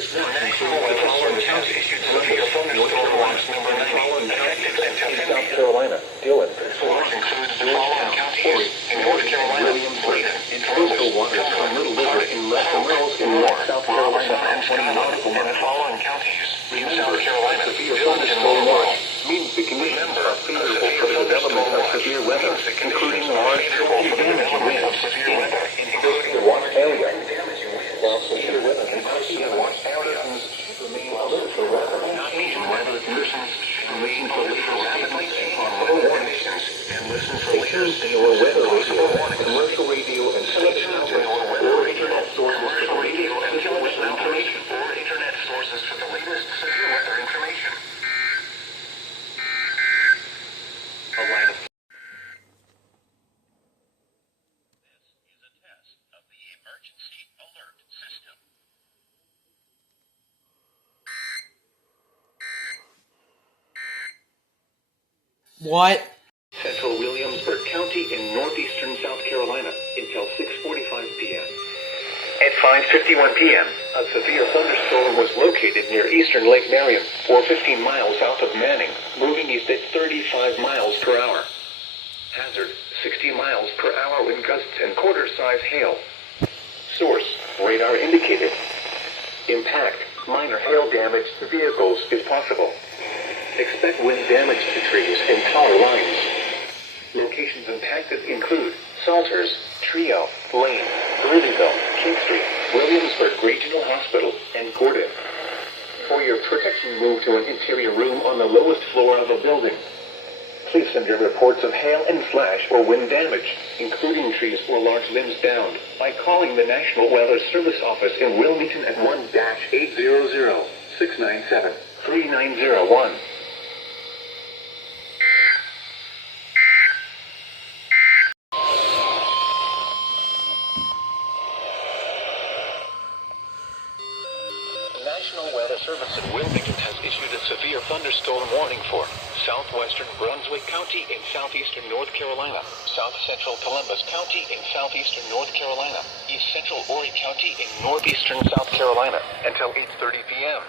This watch includes the following counties: North Carolina, South Carolina, Dillon, Williamsburg, coastal waters from Little River inlet to Merles Inlet, South Carolina, 20 nautical miles. Remember, severe thunderstorm warning means the conditions are favorable for the development of severe weather, including large and damaging winds in the watch area. While severe weather may not be in watch areas, remain alert for weather change in weather conditions, listen for later rapidly on weather conditions, and listen for later your weather radio, commercial radio, and station or internet sources for the latest weather information. Or internet sources for the latest severe weather information. A line of What? Central Williamsburg County in northeastern South Carolina until 6:45 p.m. At 5:51 p.m., a severe thunderstorm was located near eastern Lake Merriam, or 15 miles south of Manning, moving east at 35 miles per hour. Hazard, 60 miles per hour wind gusts and quarter-size hail. Source, radar indicated. Impact, minor hail damage to vehicles is possible. Expect wind damage to trees and power lines. Locations impacted include Salters, Trio, Lane, Worthyville, King Street, Williamsburg Regional Hospital, and Gordon. For your protection, move to an interior room on the lowest floor of a building. Please send your reports of hail and flash or wind damage, including trees or large limbs downed, by calling the National Weather Service Office in Wilmington at 1-800-697-3901. National Weather Service in Wilmington has issued a severe thunderstorm warning for southwestern Brunswick County in southeastern North Carolina, south central Columbus County in southeastern North Carolina, east central Horry County in northeastern South Carolina until 8:30 p.m.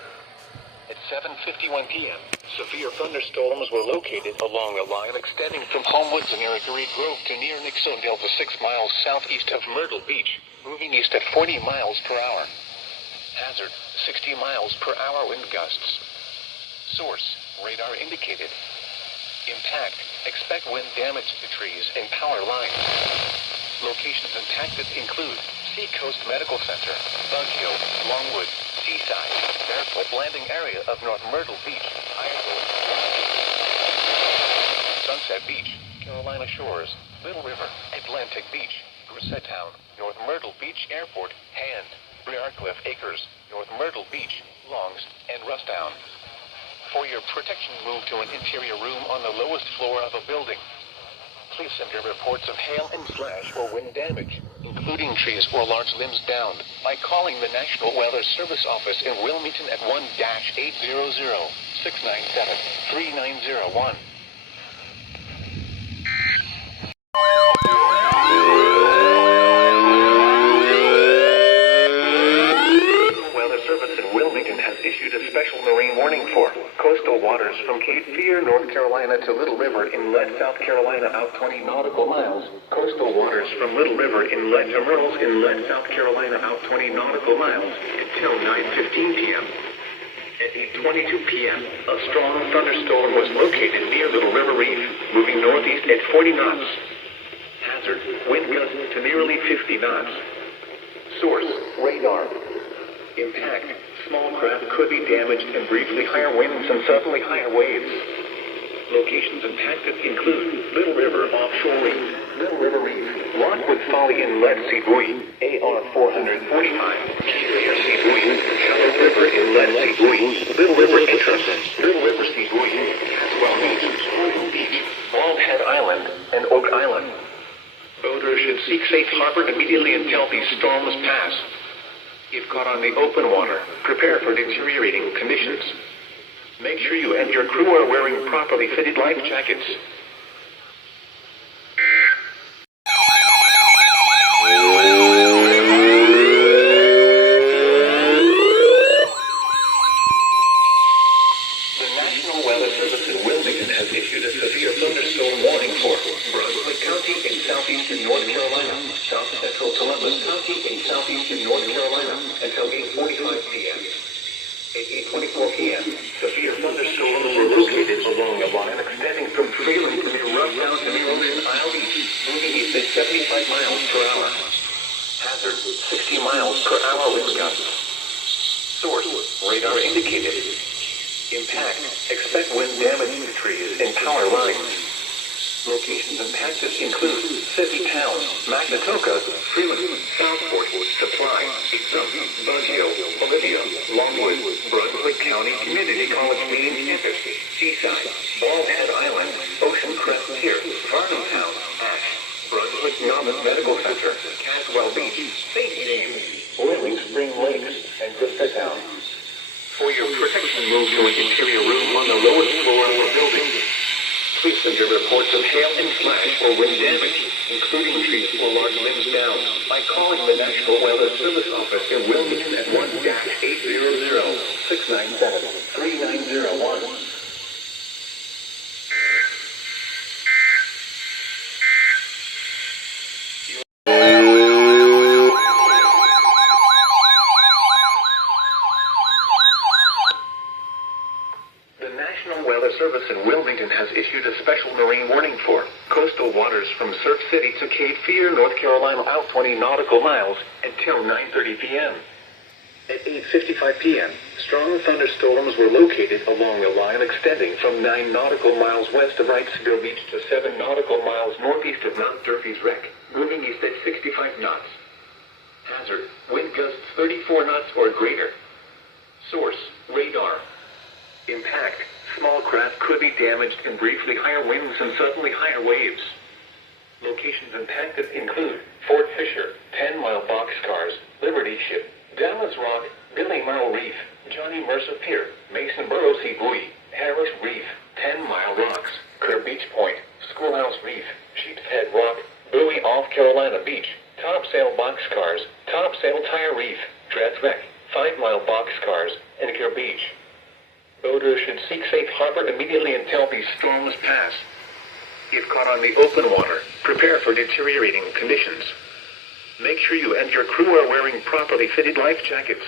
At 7:51 p.m., severe thunderstorms were located along a line extending from Homewoods and Eric Grove to near Nixondale to 6 miles southeast of Myrtle Beach, moving east at 40 miles per hour. Hazard, 60 miles per hour wind gusts. Source, radar indicated. Impact, expect wind damage to trees and power lines. Locations impacted include Seacoast Medical Center, Bug Hill, Longwood, Seaside, Barefoot Landing area of North Myrtle Beach, Iredell, Sunset Beach, Carolina Shores, Little River, Atlantic Beach, Grissettown, North Myrtle Beach Airport, Hand, Briarcliff Acres, North Myrtle Beach, Longs, and Rustown. For your protection, move to an interior room on the lowest floor of a building. Please send your reports of hail and flash or wind damage, including trees or large limbs downed, by calling the National Weather Service Office in Wilmington at 1-800-697-3901. Issued a special marine warning for coastal waters from Cape Fear, North Carolina to Little River Inlet, South Carolina out 20 nautical miles. Coastal waters from Little River Inlet to Merles Inlet, South Carolina out 20 nautical miles until 9:15 p.m. At 8:22 p.m., a strong thunderstorm was located near Little River Reef, moving northeast at 40 knots. Hazard, wind gusts to nearly 50 knots. Source, radar. Impact, small craft could be damaged and briefly higher winds and suddenly higher waves. Locations impacted include Little River Offshore Reef, Little River Reef, Rockwood Folly Inlet Sea Buoy, AR 445, Cape Sea Buoy, Shallow River Inlet Sea Buoy, Little River Entrance, Little River Sea Buoy, Haswell Beach, Bald Head Island, and Oak Island. Boaters should seek safe harbor immediately until these storms pass. If caught on the open water, prepare for deteriorating conditions. Make sure you and your crew are wearing properly fitted life jackets. At 8:24 p.m., severe thunderstorms were located along a line extending from Freeland near Rough to New Ocean Isle Beach, moving east at 75 miles per hour. Hazard, 60 miles per hour wind gusts. Source, radar indicated. Impact, expect wind damage to trees and power lines. Locations impacted include city towns, Magnatoka, Freeland, Southport, Supply, Exum, Buzzio, Olivia, Longwood, Brunswick County Community College Main Campus, Seaside, Bald Head Island, Ocean Crest Pier, Farmingtown, Ash, Brunswick Novice Medical Center, Caswell Beach, St. James, Boiling Spring Lakes, and Vista Town. For your protection, move to an interior room on the lowest floor of the building. Please send your reports of hail and slash or wind damage, including trees or large limbs down, by calling the National Weather Service Office in Wilmington at 1-800-697-3901. Service in Wilmington has issued a special marine warning for coastal waters from Surf City to Cape Fear, North Carolina, out 20 nautical miles until 9:30 p.m. At 8:55 p.m., strong thunderstorms were located along a line extending from 9 nautical miles west of Wrightsville Beach to 7 nautical miles northeast of Mount Durfee's Wreck, moving east at 65 knots. Hazard, wind gusts 34 knots or greater. Source, radar. Impact, small craft could be damaged in briefly higher winds and suddenly higher waves. Locations impacted include Fort Fisher, 10-mile boxcars, Liberty Ship, Dallas Rock, Billy Merle Reef, Johnny Mercer Pier, Mason Burrows Buoy, Harris Reef, 10-mile rocks, Kerr Beach Point, Schoolhouse Reef, Sheep's Head Rock, Bowie off Carolina Beach, Topsail boxcars, Topsail Tire Reef, Dredge Wreck, 5-mile boxcars, and Kerr Beach. Boaters should seek safe harbor immediately until these storms pass. If caught on the open water, prepare for deteriorating conditions. Make sure you and your crew are wearing properly fitted life jackets.